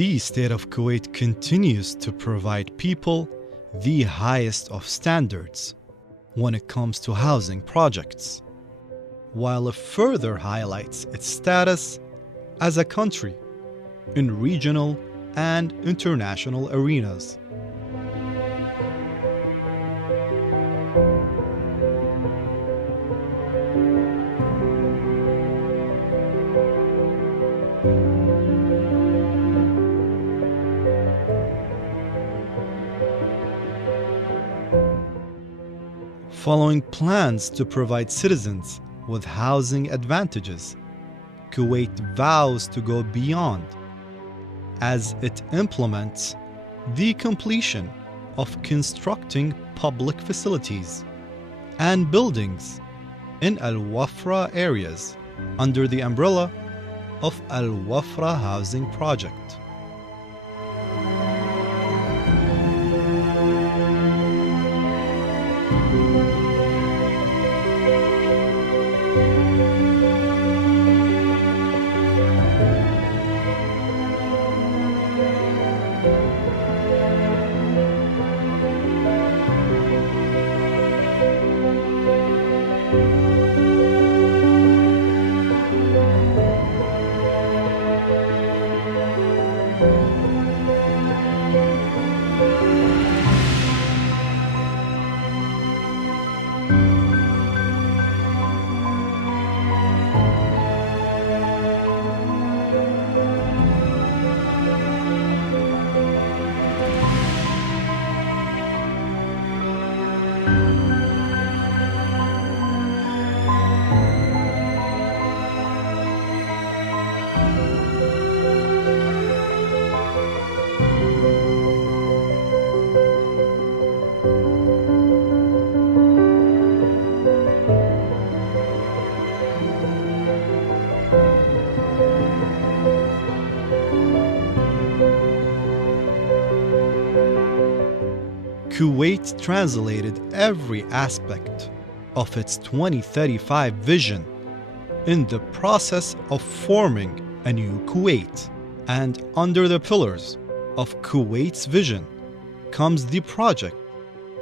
The state of Kuwait continues to provide people the highest of standards when it comes to housing projects, while it further highlights its status as a country in regional and international arenas. Following plans to provide citizens with housing advantages, Kuwait vows to go beyond as it implements the completion of constructing public facilities and buildings in Al Wafrah areas under the umbrella of Al Wafrah Housing Project. Kuwait translated every aspect of its 2035 vision in the process of forming a new Kuwait. And under the pillars of Kuwait's vision comes the project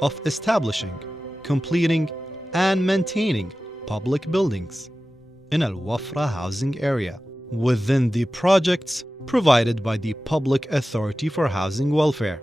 of establishing, completing, and maintaining public buildings in Al Wafrah housing area within the projects provided by the Public Authority for Housing Welfare.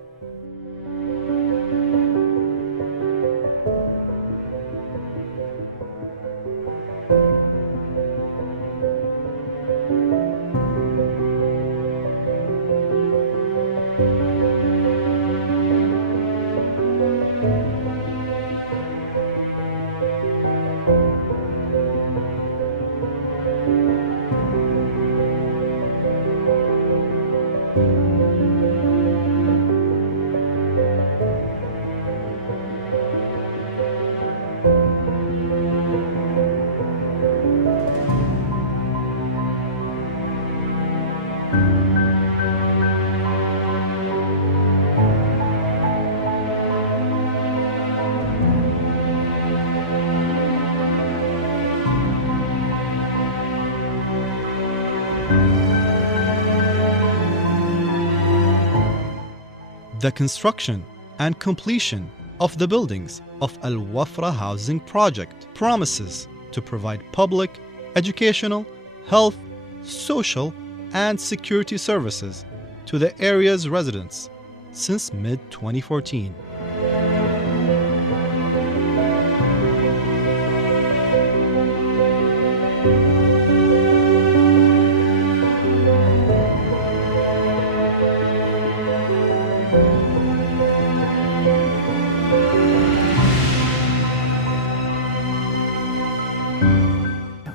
The construction and completion of the buildings of Al Wafrah Housing Project promises to provide public, educational, health, social, and security services to the area's residents since mid-2014.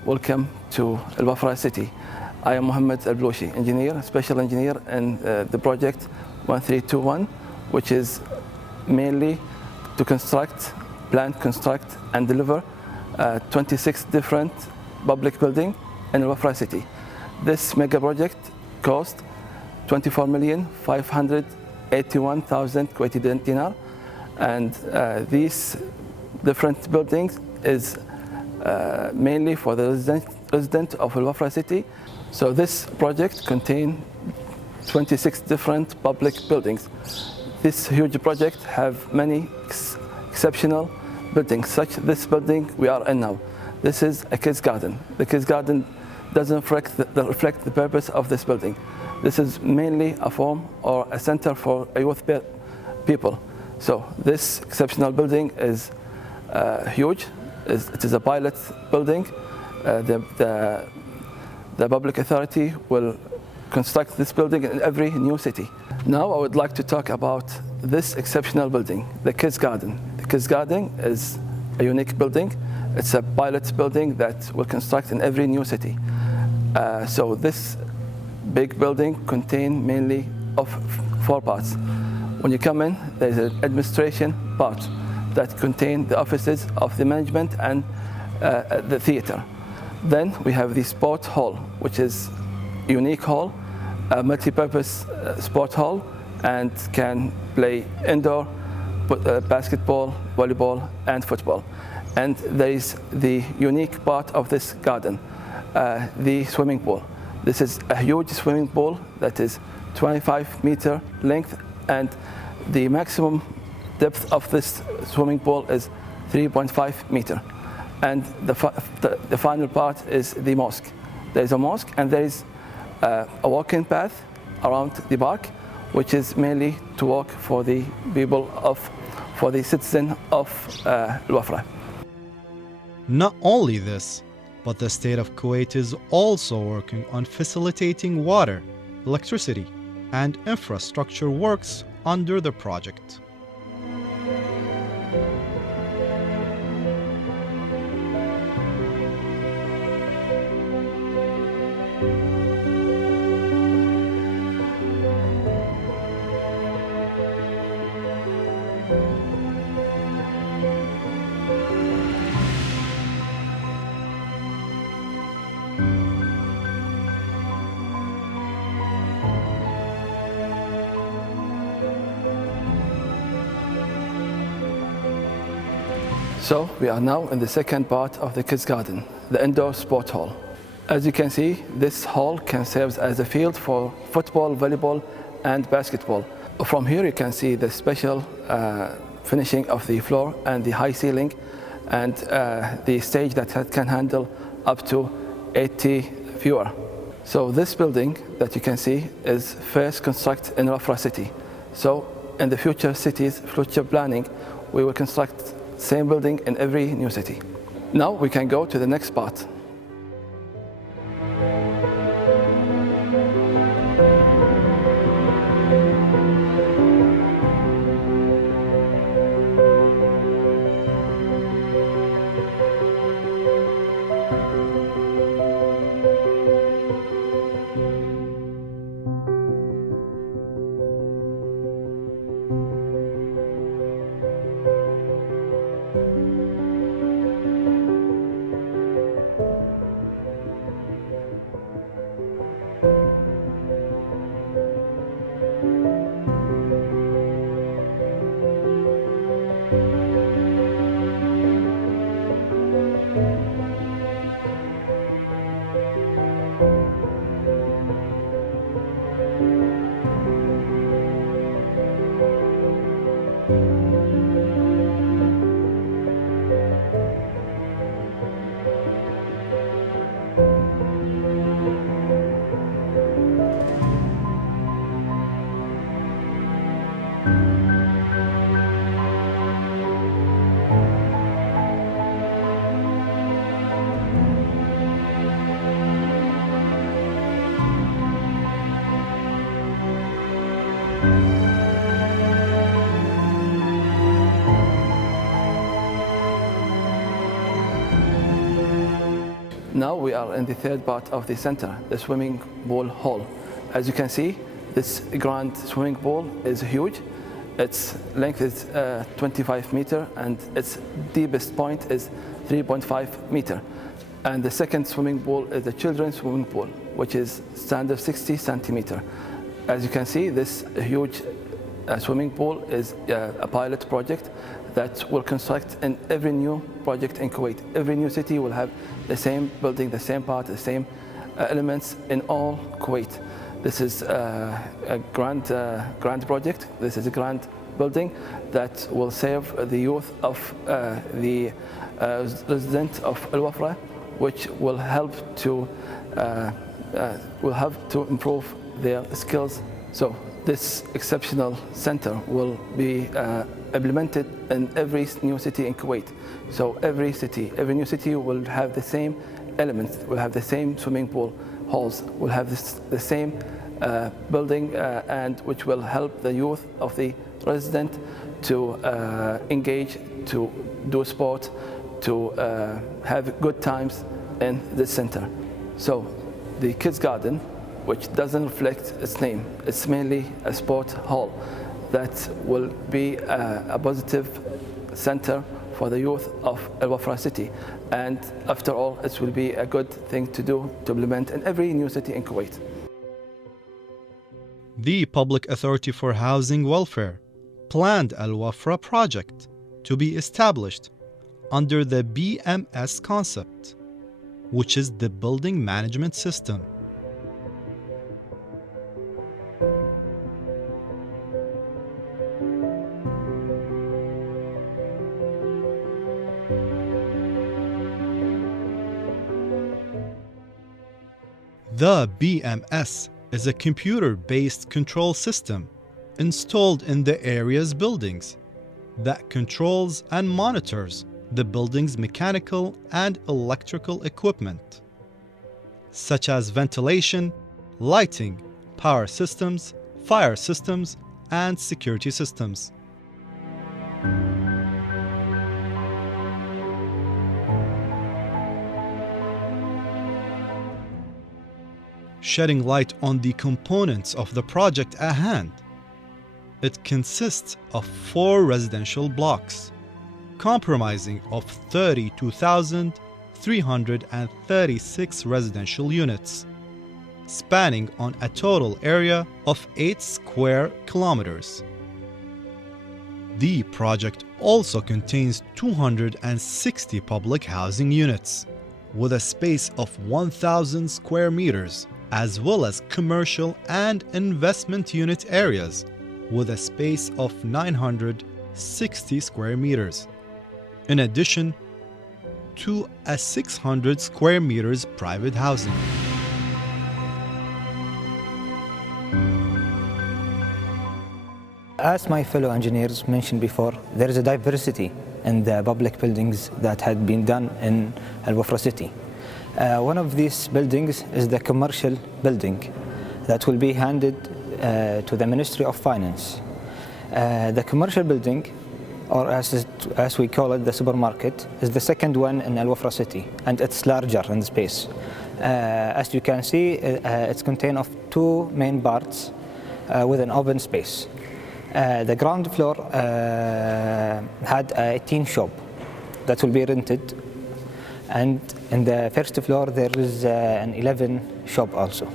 Welcome to Al Wafrah City. I am Mohammed Al-Bloushi, engineer, special engineer in the project 1321, which is mainly to construct, plan, construct, and deliver 26 different public buildings in Al Wafrah City. This mega project cost 24,581,000 Kuwaiti dinar, and these different buildings is mainly for the resident of Al Wafrah City. So this project contains 26 different public buildings. This huge project have many exceptional buildings, such this building we are in now. This is a kids' garden. The kids' garden doesn't reflect the purpose of this building. This is mainly a form or a center for youth people. So this exceptional building is huge. It is a pilot building. The public authority will construct this building in every new city. Now I would like to talk about this exceptional building, the Kids Garden. The Kids Garden is a unique building. It's a pilot building that will construct in every new city. So this big building contains mainly of 4 parts. When you come in, there's an administration part that contains the offices of the management and the theater. Then we have the sport hall, which is a unique hall, a multi-purpose sport hall, and can play indoor basketball, volleyball, and football. And there is the unique part of this garden, the swimming pool. This is a huge swimming pool that is 25-meter length, and the maximum depth of this swimming pool is 3.5 meter. And the final part is the mosque. There is a mosque, and there is a walking path around the park, which is mainly to walk for the for the citizen of Wafrah. Not only this, but the state of Kuwait is also working on facilitating water, electricity, and infrastructure works under the project. So we are now in the second part of the Kids Garden, the indoor sport hall. As you can see, this hall can serve as a field for football, volleyball, and basketball. From here you can see the special finishing of the floor and the high ceiling, and the stage that can handle up to 80 viewers. So this building that you can see is first constructed in Wafrah city. So in the future cities, future planning, we will construct same building in every new city. Now we can go to the next part. Now we are in the third part of the center, the swimming pool hall. As you can see, this grand swimming pool is huge. Its length is 25 meter and its deepest point is 3.5 meter. And the second swimming pool is the children's swimming pool, which is standard 60 centimeter. As you can see, this huge swimming pool is a pilot project that will construct in every new project in Kuwait. Every new city will have the same building, the same part, the same elements in all Kuwait. This is a grand project. This is a grand building that will serve the youth of the resident of Al Wafrah, which will help to improve their skills. So this exceptional center will be implemented in every new city in Kuwait. So every new city will have the same elements, will have the same swimming pool halls, will have the same building, and which will help the youth of the resident to engage, to do sport, to have good times in this center. So the kids garden, which doesn't reflect its name, it's mainly a sport hall that will be a positive center for the youth of Al Wafrah city. And after all, it will be a good thing to do, to implement in every new city in Kuwait. The Public Authority for Housing Welfare planned Al Wafrah project to be established under the BMS concept, which is the Building Management System. The BMS is a computer-based control system installed in the area's buildings that controls and monitors the building's mechanical and electrical equipment, such as ventilation, lighting, power systems, fire systems, and security systems. Shedding light on the components of the project at hand, it consists of 4 residential blocks, comprising of 32,336 residential units, spanning on a total area of 8 square kilometers. The project also contains 260 public housing units, with a space of 1,000 square meters, as well as commercial and investment unit areas with a space of 960 square meters, in addition to a 600 square meters private housing. As my fellow engineers mentioned before, there is a diversity in the public buildings that had been done in Al Wafrah city. One of these buildings is the commercial building that will be handed to the Ministry of Finance. The commercial building, or as we call it, the supermarket, is the second one in Al Wafrah city, and it's larger in space. As you can see, it's contained of 2 main parts with an open space. The ground floor had a teen shop that will be rented, and in the first floor there is an 11 shop also.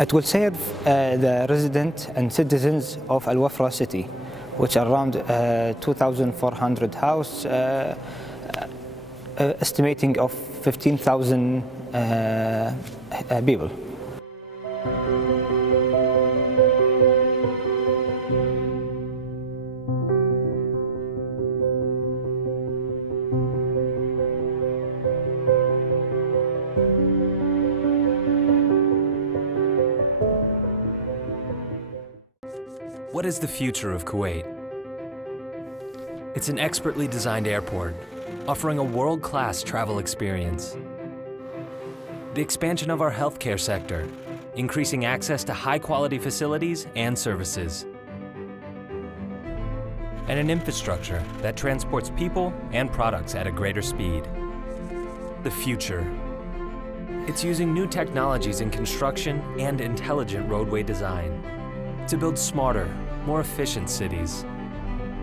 It will serve the residents and citizens of Al Wafrah city, which are around 2,400 houses, estimating of 15,000 people. What is the future of Kuwait? It's an expertly designed airport, offering a world-class travel experience. The expansion of our healthcare sector, increasing access to high-quality facilities and services. And an infrastructure that transports people and products at a greater speed. The future. It's using new technologies in construction and intelligent roadway design to build smarter, more efficient cities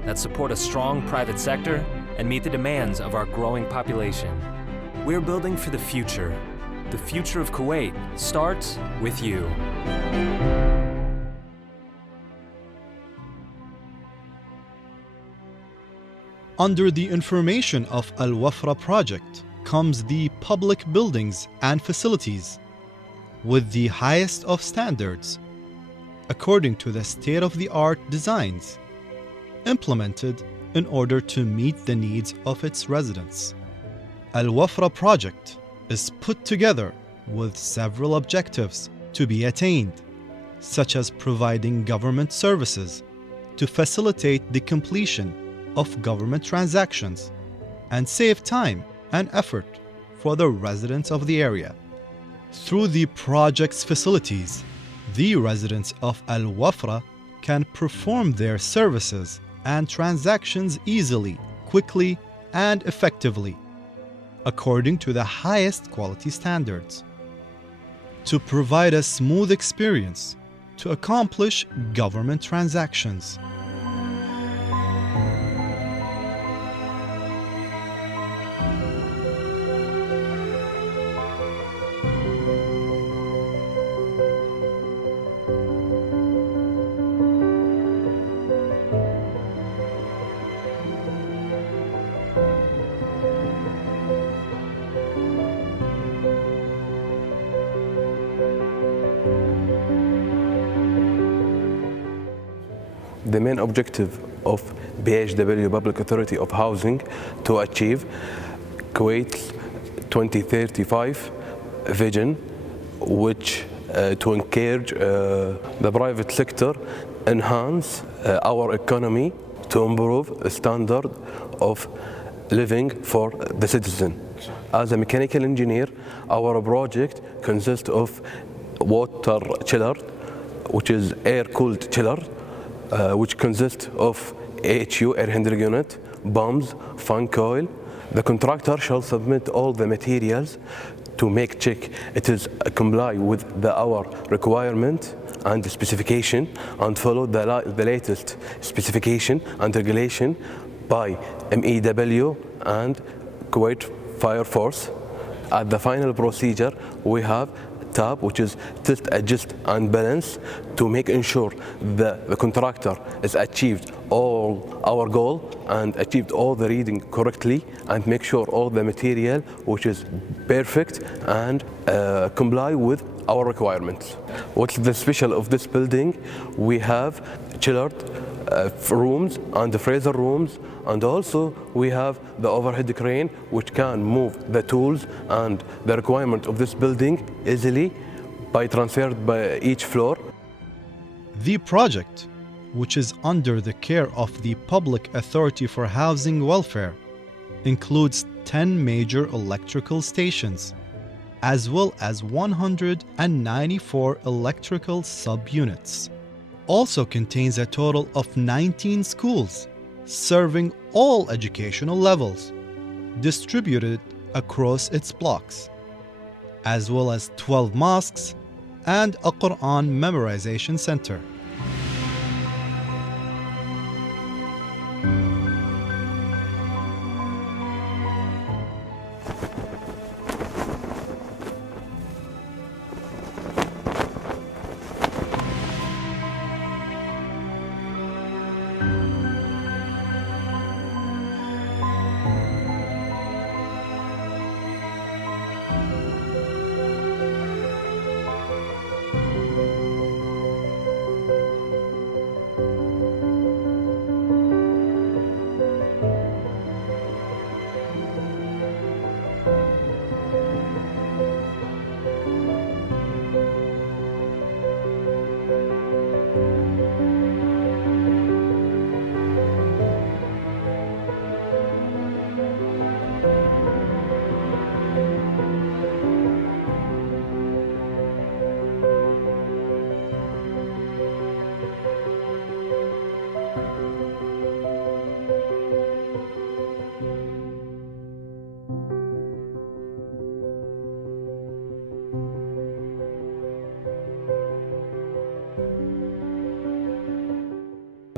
that support a strong private sector and meet the demands of our growing population. We're building for the future. The future of Kuwait starts with you. Under the information of Al Wafrah project comes the public buildings and facilities with the highest of standards according to the state-of-the-art designs, implemented in order to meet the needs of its residents. Al-Wafrah project is put together with several objectives to be attained, such as providing government services to facilitate the completion of government transactions and save time and effort for the residents of the area. Through the project's facilities, the residents of Al-Wafrah can perform their services and transactions easily, quickly, and effectively, according to the highest quality standards, to provide a smooth experience to accomplish government transactions. The main objective of BHW, Public Authority of Housing, to achieve Kuwait's 2035 vision, which to encourage the private sector, enhance our economy, to improve the standard of living for the citizen. As a mechanical engineer, our project consists of water chiller, which is air-cooled chiller, which consists of AHU, air handling unit, pumps, fan coil. The contractor shall submit all the materials to make check it is comply with our requirement and the specification, and follow the latest specification and regulation by MEW and Kuwait Fire Force. At the final procedure, we have tab, which is test, adjust and balance, to make ensure that the contractor has achieved all our goal and achieved all the reading correctly, and make sure all the material which is perfect and comply with our requirements. What's the special of this building? We have chillered rooms and the freezer rooms, and also we have the overhead crane which can move the tools and the requirement of this building easily by transferred by each floor. The project, which is under the care of the Public Authority for Housing Welfare, includes 10 major electrical stations, as well as 194 electrical subunits. Also contains a total of 19 schools, serving all educational levels, distributed across its blocks, as well as 12 mosques and a Quran memorization center.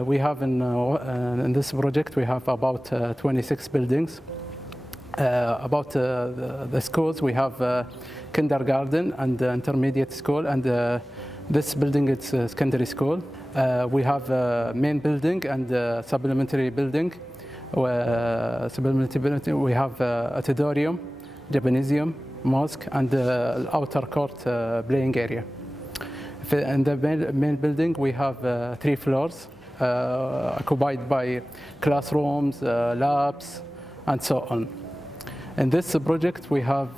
We have in this project, we have about 26 buildings. About the schools, we have kindergarten and intermediate school, and this building is a secondary school. We have a main building and a supplementary building. We have auditorium, gymnasium, mosque, and outer court playing area. In the main building, we have 3 floors occupied by classrooms, labs, and so on. In this project, we have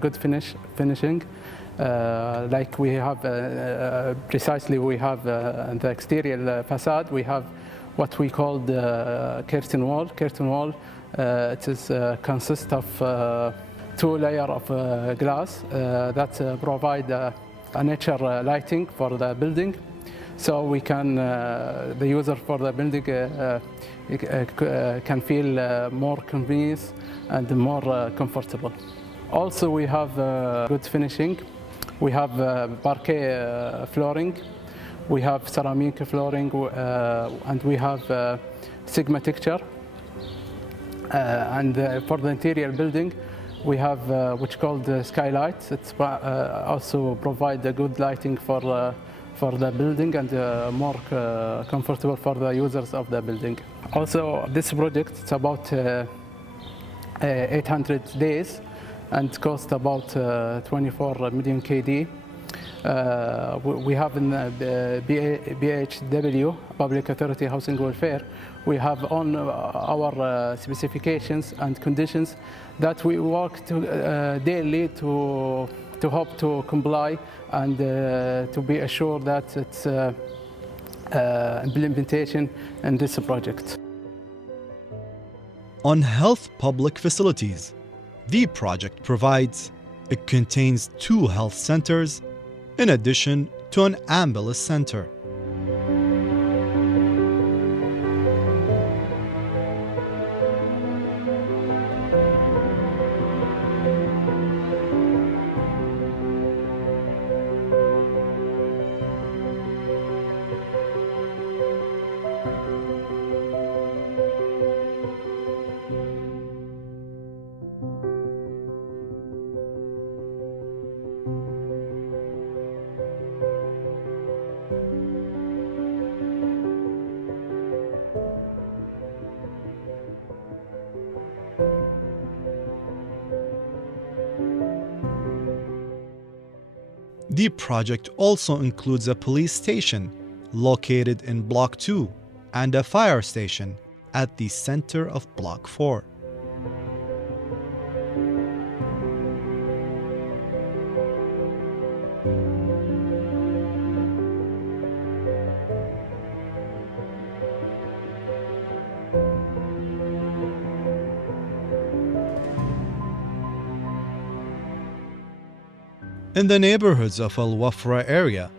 good finishing. Like we have precisely, we have the exterior facade. We have what we call the curtain wall. Curtain wall, it is consists of 2 layers of glass that provide a natural lighting for the building, so we can the user for the building can feel more convenience and more comfortable. Also, we have good finishing. We have parquet flooring, we have ceramic flooring, and we have Sigma texture. And for the interior building, we have which called skylights. It's also provide a good lighting for the building and more comfortable for the users of the building. Also, this project is about 800 days and cost about 24 million KD. We have in BHW, Public Authority Housing Welfare, we have on our specifications and conditions that we work daily to hope to comply and to be assured that it's implementation in this project. On health public facilities, the project provides, it contains 2 health centers in addition to an ambulance center. The project also includes a police station located in Block 2 and a fire station at the center of Block 4. In the neighborhoods of Al Wafrah area,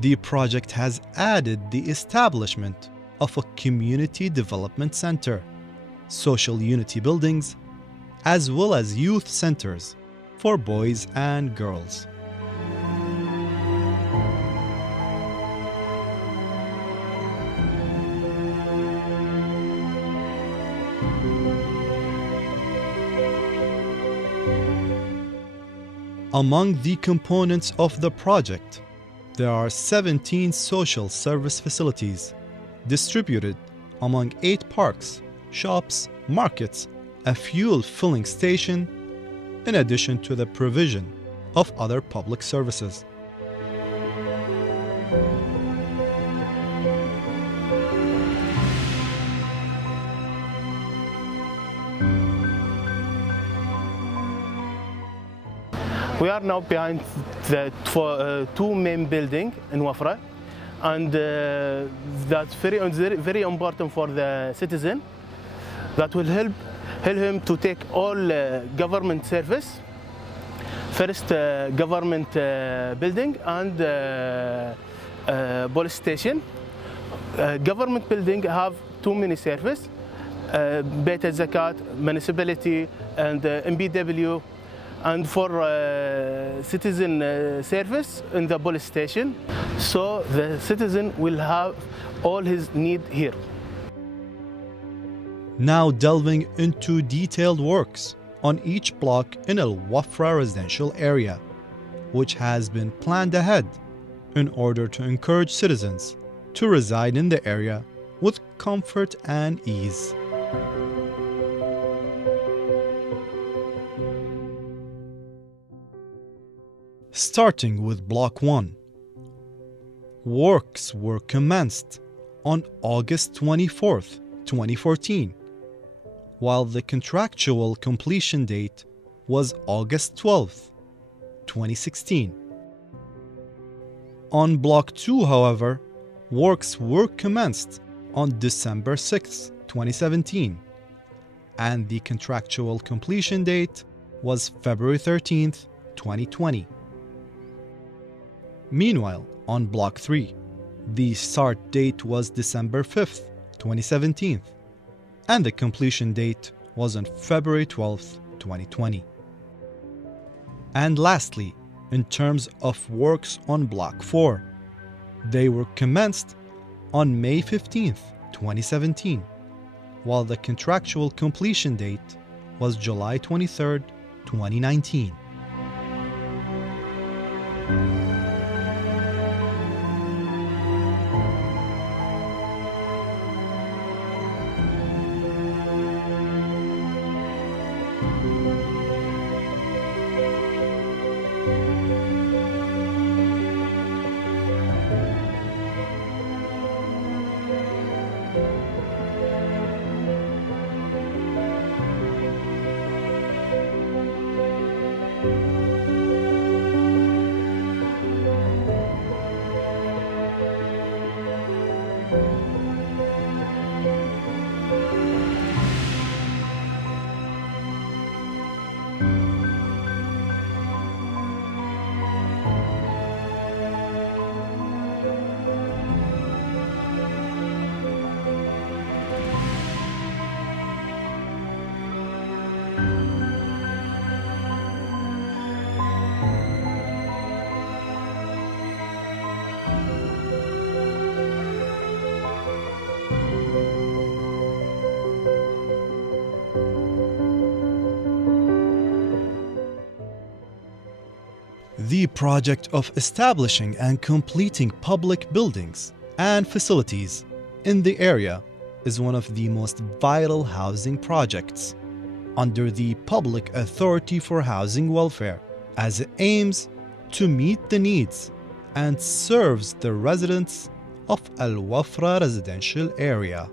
the project has added the establishment of a community development center, social unity buildings, as well as youth centers for boys and girls. Among the components of the project, there are 17 social service facilities distributed among 8 parks, shops, markets, a fuel filling station, in addition to the provision of other public services. We are now behind the 2 main buildings in Wafrah, and that's very important for the citizen. That will help him to take all government service. First, government building and police station. Government building have too many service: Beit Zakat, municipality, and MBW. And for citizen service in the police station, so the citizen will have all his need here. Now delving into detailed works on each block in Al Wafrah residential area, which has been planned ahead in order to encourage citizens to reside in the area with comfort and ease. Starting with Block 1. Works were commenced on August 24, 2014, while the contractual completion date was August 12, 2016. On Block 2, however, works were commenced on December 6, 2017, and the contractual completion date was February 13, 2020. Meanwhile, on Block 3, the start date was December 5th, 2017, and the completion date was on February 12th, 2020. And lastly, in terms of works on Block 4, they were commenced on May 15th, 2017, while the contractual completion date was July 23rd, 2019. The project of establishing and completing public buildings and facilities in the area is one of the most vital housing projects under the Public Authority for Housing Welfare, as it aims to meet the needs and serves the residents of Al Wafrah residential area.